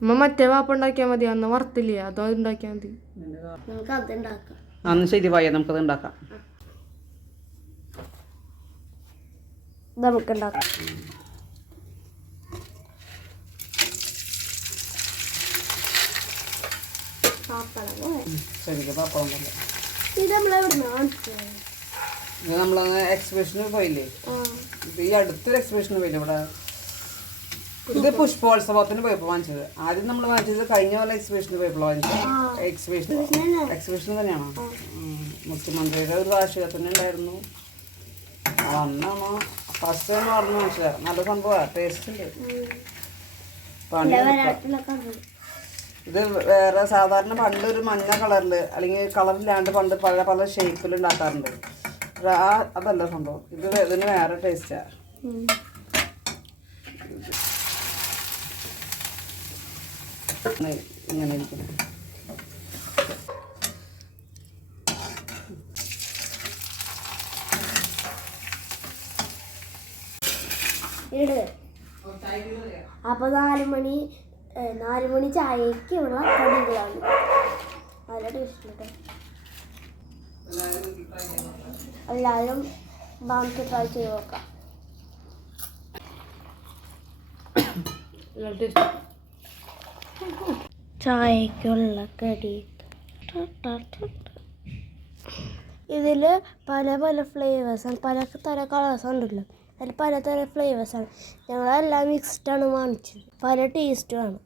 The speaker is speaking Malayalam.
അമ്മ മറ്റേ വാപ്പ ഉണ്ടാക്കിയാ മതി അന്ന് വറുത്തില്ലേ അതോ ഉണ്ടാക്കിയാ മതി. അന്ന് ശരി പോയ നമുക്കത് ഉണ്ടാക്കാം. നമുക്ക് ഉണ്ടാക്കാം. ഇത് ഇത് എക്സിബിഷന് പോയില്ലേ? ഇത് ഈ അടുത്തൊരു എക്സിബിഷന് പോയില്ല ഇവിടെ. ഇത് പുഷ്പോത്സവത്തിന് പോയപ്പോൾ വാങ്ങിച്ചത്. ആദ്യം നമ്മൾ വാങ്ങിച്ചത് കഴിഞ്ഞ പോലെ എക്സിബിഷന് പോയപ്പോൾ വാങ്ങിച്ചത്. എക്സിബിഷൻ എക്സിബിഷൻ തന്നെയാണോ. മുഖ്യമന്ത്രിയുടെ ഒരു വാർഷികത്തിന് ഉണ്ടായിരുന്നു. അന്നാണോ? ഫസ്റ്റ് ടൈം പറഞ്ഞു വാങ്ങിച്ചത്. നല്ല സംഭവമാണ് ടേസ്റ്റ് ഉണ്ട്. പണി ഇത് വേറെ സാധാരണ പണ്ട് ഒരു മഞ്ഞ കളറിൽ അല്ലെങ്കിൽ കളറില്ലാണ്ട് പണ്ട് പല പല ഷേപ്പിൽ ഉണ്ടാക്കാറുണ്ട്. ആ അതല്ല സംഭവം. ഇത് ഇതിന് വേറെ ടേസ്റ്റാ. ഇങ്ങനെ ഇരിക്കും ഇട്. അപ്പൊ നാല് മണി നാല് മണി ചായക്കുള്ള കടികളാണ്. നല്ല ടേസ്റ്റ് ഉണ്ട് എല്ലാവരും ബാക്കി ട്രൈ ചെയ്ത് നോക്കാം. ചായക്കുള്ള കടി. ഇതിൽ പല പല ഫ്ലേവേഴ്സാണ് പല തരം കളേഴ്സ് ഉണ്ടല്ലോ. അതിൽ പലതരം ഫ്ലേവേഴ്സാണ് ഞങ്ങളെല്ലാം മിക്സ്ഡാണ് വാങ്ങിച്ചത്. പല ടേസ്റ്റുമാണ്